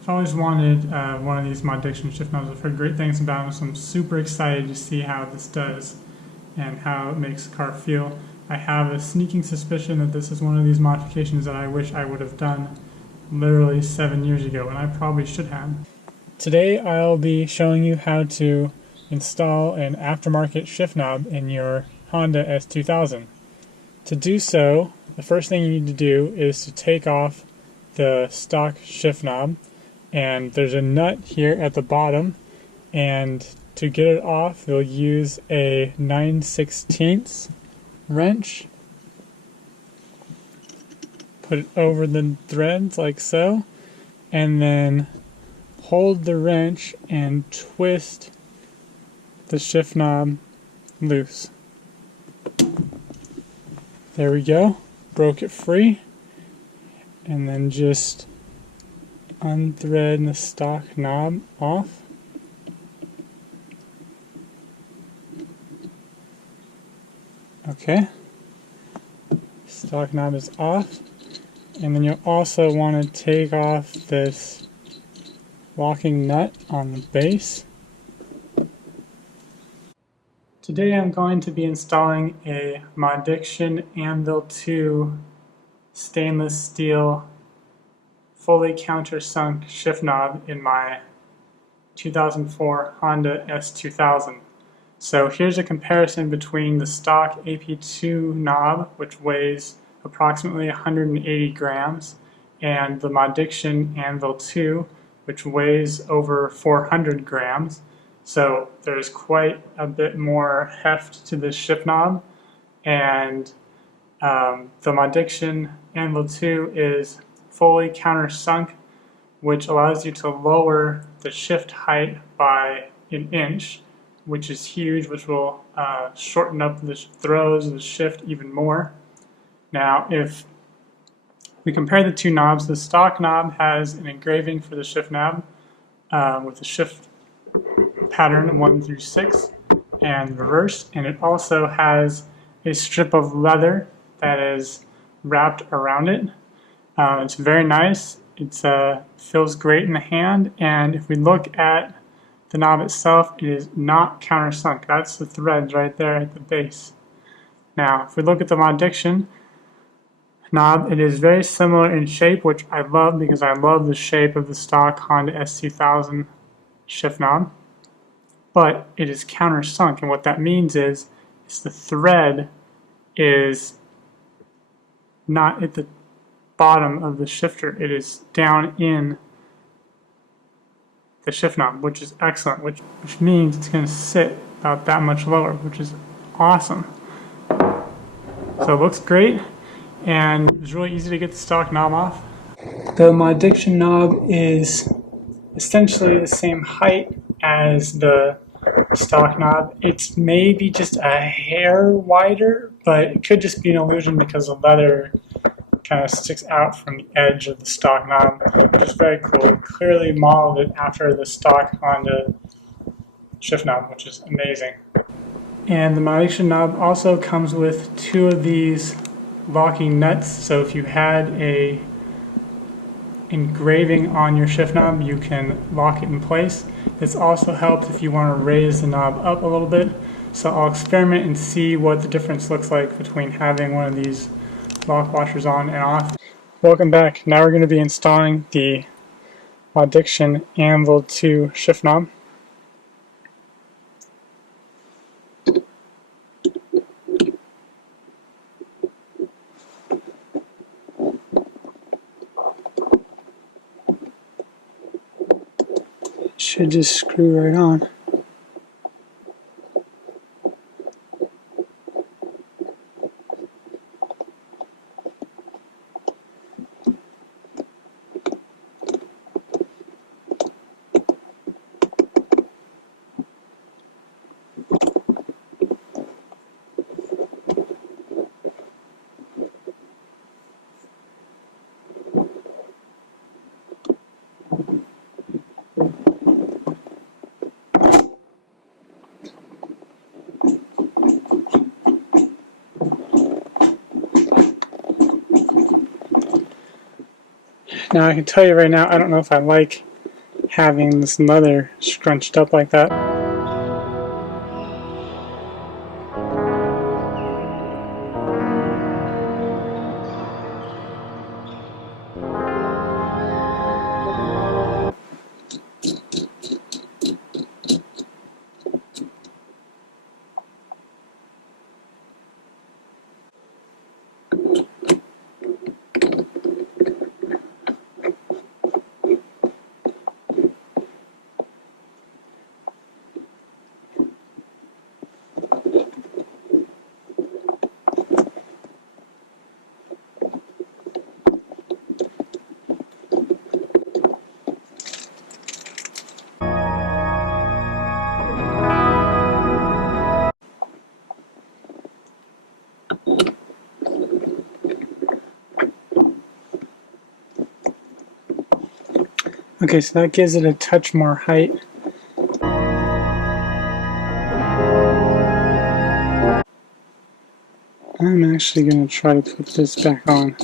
I've always wanted one of these Moddiction shift knobs. I've heard great things about them, so I'm super excited to see how this does and how it makes the car feel. I have a sneaking suspicion that this is one of these modifications that I wish I would have done literally 7 years ago, and I probably should have. Today I'll be showing you how to install an aftermarket shift knob in your Honda S2000. To do so, the first thing you need to do is to take off the stock shift knob, and there's a nut here at the bottom, and to get it off you'll use a 9/16 wrench. Put it over the threads like so, and then hold the wrench and twist the shift knob loose. There we go, broke it free, and then just unthread the stock knob off. Okay, stock knob is off, and then you'll also want to take off this locking nut on the base. Today I'm going to be installing a Moddiction Anvil 2 stainless steel fully countersunk shift knob in my 2004 Honda S2000. So here's a comparison between the stock AP2 knob, which weighs approximately 180 grams, and the Moddiction Anvil 2, which weighs over 400 grams. So there's quite a bit more heft to this shift knob, and the Moddiction Anvil 2 is fully countersunk, which allows you to lower the shift height by an inch, which is huge, which will shorten up the throws of the shift even more. Now, if we compare the two knobs, the stock knob has an engraving for the shift knob with the shift pattern 1 through 6 and reverse, and it also has a strip of leather that is wrapped around it. It's very nice. It feels great in the hand, and if we look at the knob itself, it is not countersunk. That's the threads right there at the base. Now, if we look at the Moddiction knob, it is very similar in shape, which I love because I love the shape of the stock Honda S2000 shift knob. But it is countersunk, and what that means is the thread is not at the bottom of the shifter. It is down in the shift knob, which is excellent, which means it's going to sit about that much lower, which is awesome. So it looks great, and it's really easy to get the stock knob off. The Moddiction knob is essentially the same height as the stock knob. It's maybe just a hair wider, but it could just be an illusion because the leather kind of sticks out from the edge of the stock knob, which is very cool. It clearly modeled it after the stock Honda shift knob, which is amazing. And the Moddiction knob also comes with 2 of these locking nuts, so if you had a engraving on your shift knob, you can lock it in place. This also helps if you want to raise the knob up a little bit, so I'll experiment and see what the difference looks like between having one of these lock washers on and off. Welcome back. Now we're going to be installing the Moddiction Anvil 2 shift knob. It should just screw right on. Now I can tell you right now, I don't know if I like having this leather scrunched up like that. Okay, so that gives it a touch more height. I'm actually going to try to put this back on.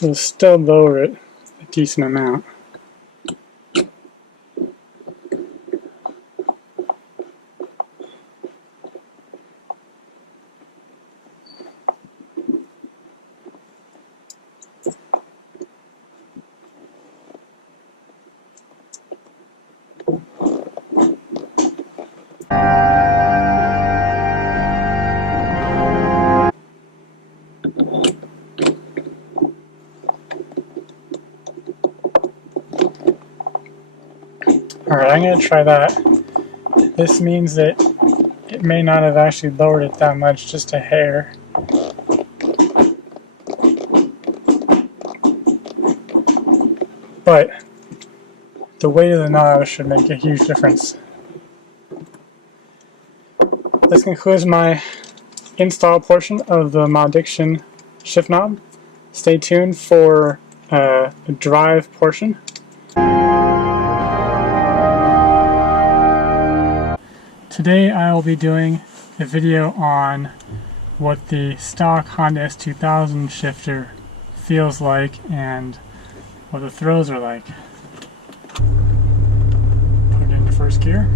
It'll still lower it a decent amount. Alright, I'm going to try that. This means that it may not have actually lowered it that much, just a hair. But the weight of the knob should make a huge difference. This concludes my install portion of the Moddiction shift knob. Stay tuned for the drive portion. Today I will be doing a video on what the stock Honda S2000 shifter feels like and what the throws are like. Put it into first gear.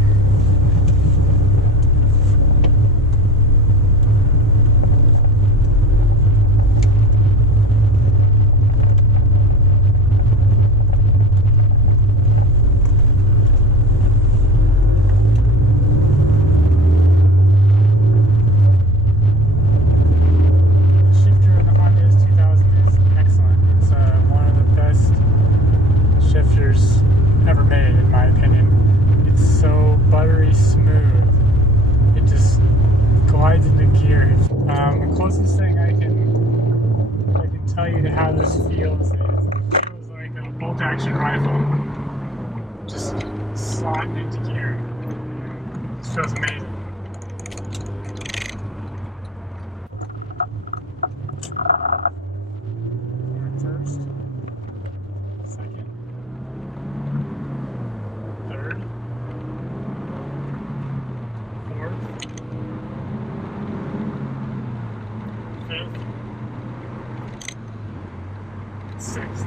Ever made, in my opinion. It's so buttery smooth. It just glides into gear. The closest thing I can tell you to how this feels is it feels like a bolt action rifle just slotting into gear. It feels amazing. First, second, third, fourth, fifth, sixth.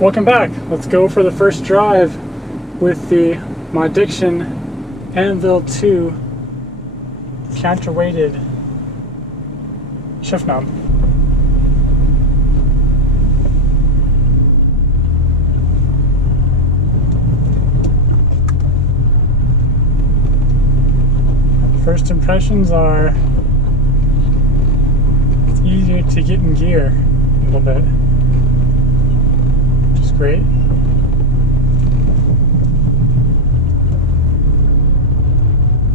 Welcome back. Let's go for the first drive with the Moddiction Anvil 2 counterweighted shift knob. First impressions are it's easier to get in gear a little bit, which is great.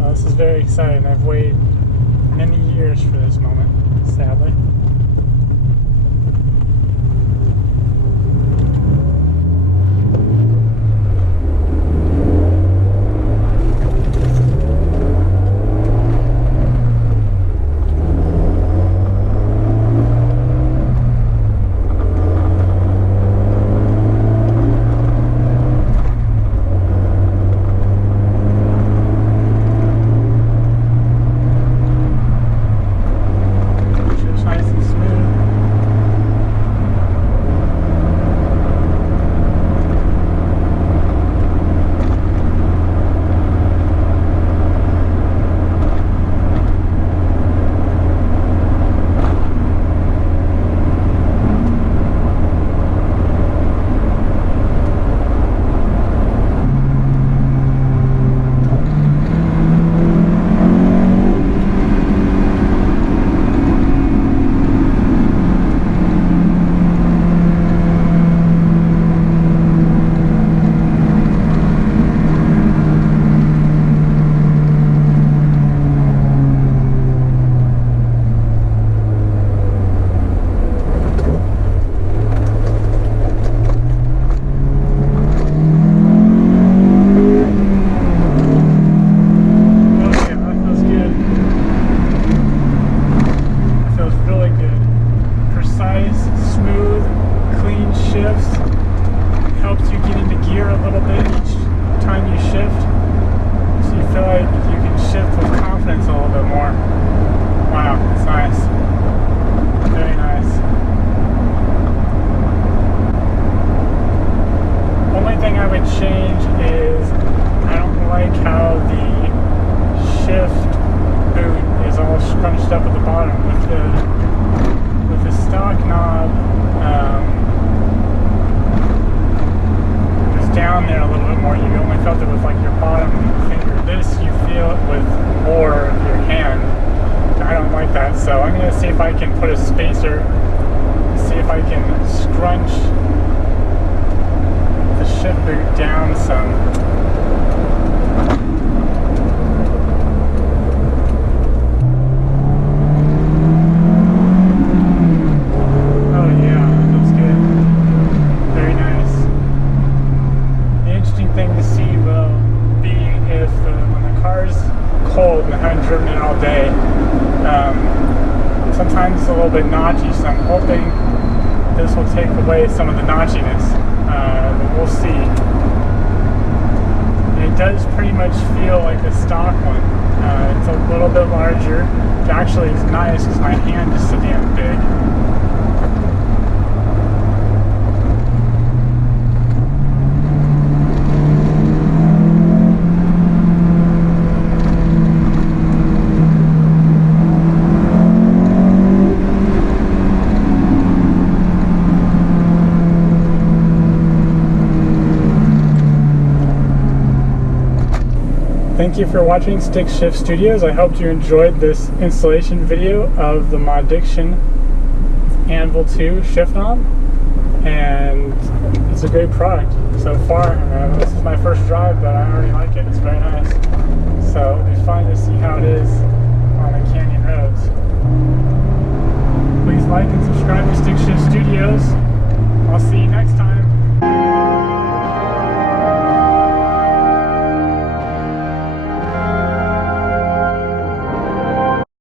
This is very exciting. I've waited many years for this moment, sadly. hoping this will take away some of the notchiness, but we'll see. It does pretty much feel like a stock one. It's a little bit larger, which actually is nice because my hand is so damn big. Thank you for watching Stick Shift Studios. I hope you enjoyed this installation video of the Moddiction Anvil 2 shift knob, and it's a great product so far. This is my first drive, but I already like it. It's very nice. So it'll be fun to see how it is on the canyon roads. Please like and subscribe to Stick Shift Studios.